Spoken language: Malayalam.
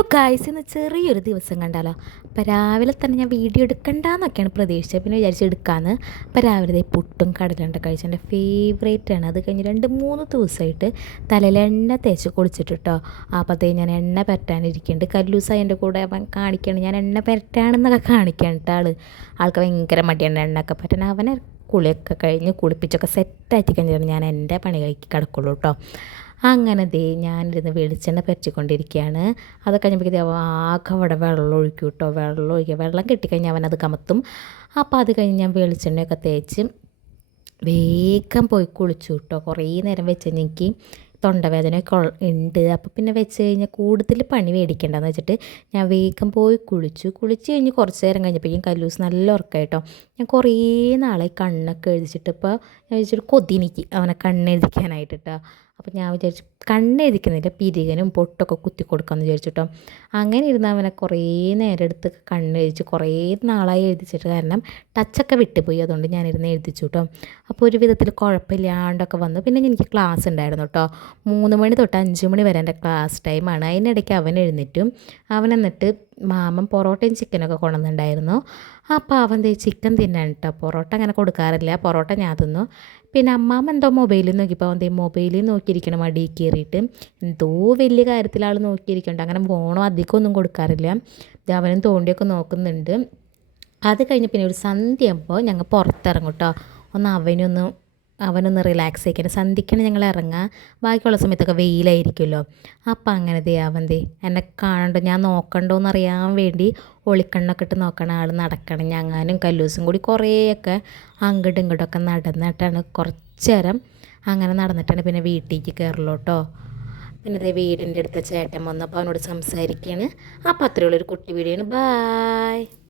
അപ്പോൾ ഗായ്സ് ഇന്ന് ചെറിയൊരു ദിവസം കണ്ടാലോ. അപ്പോൾ രാവിലെ തന്നെ ഞാൻ വീഡിയോ എടുക്കണ്ടെന്നൊക്കെയാണ് പ്രതീക്ഷിച്ചത്, പിന്നെ വിചാരിച്ച് എടുക്കാമെന്ന്. അപ്പോൾ രാവിലെ പുട്ടും കടലുണ്ട കഴിച്ച എൻ്റെ ഫേവറേറ്റ് ആണ്. അത് കഴിഞ്ഞ് 2-3 ദിവസമായിട്ട് തലയിൽ എണ്ണ തേച്ച് കുളിച്ചിട്ട് കേട്ടോ. അപ്പോഴത്തേ ഞാൻ എണ്ണ പരട്ടാനിരിക്കുന്നുണ്ട്. കല്ലൂസായി എൻ്റെ കൂടെ അവൻ കാണിക്കുകയാണ് ഞാൻ എണ്ണ പരട്ടാണെന്നൊക്കെ കാണിക്കാൻ കേട്ടോ. ആൾക്ക് ഭയങ്കര മടിയാണ് എണ്ണയൊക്കെ പറ്റാൻ. അവനെ കുളിയൊക്കെ കഴിഞ്ഞ് കുളിപ്പിച്ചൊക്കെ സെറ്റാക്കി കഴിഞ്ഞിട്ട് ഞാൻ എൻ്റെ പണി കഴിക്കി കിടക്കുള്ളൂ കേട്ടോ. അങ്ങനെ ഞാനിരുന്ന് വെളിച്ചെണ്ണ പരച്ചിക്കൊണ്ടിരിക്കുകയാണ്. അത് കഴിഞ്ഞപ്പോഴേക്കും അവൻ ആകെ അവിടെ വെള്ളം ഒഴിക്കും കേട്ടോ. വെള്ളം ഒഴിക്കുക, വെള്ളം കെട്ടിക്കഴിഞ്ഞാൽ അവനത് കമത്തും. അപ്പോൾ അത് കഴിഞ്ഞ് ഞാൻ വെളിച്ചെണ്ണയൊക്കെ തേച്ച് വേഗം പോയി കുളിച്ചു കേട്ടോ. കുറേ നേരം വെച്ച് കഴിഞ്ഞാൽ എനിക്ക് തൊണ്ടവേദനയൊക്കെ ഉണ്ട്. അപ്പോൾ പിന്നെ വെച്ച് കഴിഞ്ഞാൽ കൂടുതൽ പണി മേടിക്കേണ്ടെന്ന് വെച്ചിട്ട് ഞാൻ വേഗം പോയി കുളിച്ച് കഴിഞ്ഞ് കുറച്ച് നേരം കഴിഞ്ഞപ്പോഴേക്കും കല്ലൂസ് നല്ല ഉറക്കമായിട്ടോ. ഞാൻ കുറേ നാളെ കണ്ണൊക്കെ എഴുതിച്ചിട്ട് ഇപ്പോൾ ഞാൻ വിചാരിച്ചൊരു കൊതിനിക്ക് അവനെ കണ്ണെഴുതിക്കാനായിട്ട് കേട്ടോ. അപ്പോൾ ഞാൻ വിചാരിച്ചു കണ്ണെഴുതിക്കുന്നില്ല, പിരികനും പൊട്ടൊക്കെ കുത്തി കൊടുക്കാമെന്ന് വിചാരിച്ചിട്ടോ. അങ്ങനെ ഇരുന്ന് അവനെ കുറേ നേരം എടുത്ത് കണ്ണെഴുതിച്ച് കുറേ നാളായി എഴുതിച്ചിട്ട്, കാരണം ടച്ചൊക്കെ വിട്ടുപോയി. അതുകൊണ്ട് ഞാനിരുന്ന് എഴുതിച്ചു കേട്ടോ. അപ്പോൾ ഒരു വിധത്തിൽ കുഴപ്പമില്ലാണ്ടൊക്കെ വന്നു. പിന്നെ എനിക്ക് ക്ലാസ് ഉണ്ടായിരുന്നു കേട്ടോ. 3 മണി തൊട്ട് 5 മണി വരെ എൻ്റെ ക്ലാസ് ടൈമാണ്. അതിനിടയ്ക്ക് അവൻ എഴുന്നേറ്റും. അവൻ എന്നിട്ട് മാമൻ പൊറോട്ടയും ചിക്കനൊക്കെ കൊണ്ടുവന്നിട്ടുണ്ടായിരുന്നു. അപ്പോൾ അവൻ ചിക്കൻ തിന്നാൻ കേട്ടോ. പൊറോട്ട അങ്ങനെ കൊടുക്കാറില്ല, പൊറോട്ട ഞാൻ തിന്നു. പിന്നെ അമ്മാമ്മ എന്തോ മൊബൈലിൽ നോക്കിയപ്പോൾ അവൻ മൊബൈലിൽ നോക്കിയിരിക്കണം മടിയിൽ കയറിയിട്ട്. എന്തോ വലിയ കാര്യത്തിൽ ആൾ നോക്കിയിരിക്കുന്നുണ്ട്. അങ്ങനെ ഫോണോ അധികമൊന്നും കൊടുക്കാറില്ല. അവനും തോണ്ടിയൊക്കെ നോക്കുന്നുണ്ട്. അത് കഴിഞ്ഞ് പിന്നെ ഒരു സന്ധ്യയാകുമ്പോൾ ഞങ്ങൾ പുറത്തിറങ്ങും കേട്ടോ. അവനൊന്ന് റിലാക്സ് ആയിക്കണം. സന്ധ്യയ്ക്കാണ് ഞങ്ങൾ ഇറങ്ങുക. ബാക്കിയുള്ള സമയത്തൊക്കെ വെയിലായിരിക്കുമല്ലോ. അപ്പം അങ്ങനെ അവൻ എന്നെ കാണണ്ടോ, ഞാൻ നോക്കണ്ടോ എന്നറിയാൻ വേണ്ടി ഒളിക്കണ്ണൊക്കെ ഇട്ട് നോക്കണ ആൾ നടക്കണം. ഞങ്ങാനും കല്ലൂസും കൂടി കുറേയൊക്കെ അങ്ങോട്ടും ഇങ്ങോട്ടൊക്കെ നടന്നിട്ടാണ് കുറച്ച് നേരം അങ്ങനെ നടന്നിട്ടാണ് പിന്നെ വീട്ടിലേക്ക് കയറുള്ളൂ കേട്ടോ. പിന്നെ വീടിൻ്റെ അടുത്ത ചേട്ടൻ വന്നപ്പോൾ അവനോട് സംസാരിക്കുകയാണ്. അപ്പോൾ അത്രയുള്ളൊരു കുട്ടി വീഡിയോയാണ്. ബായ്.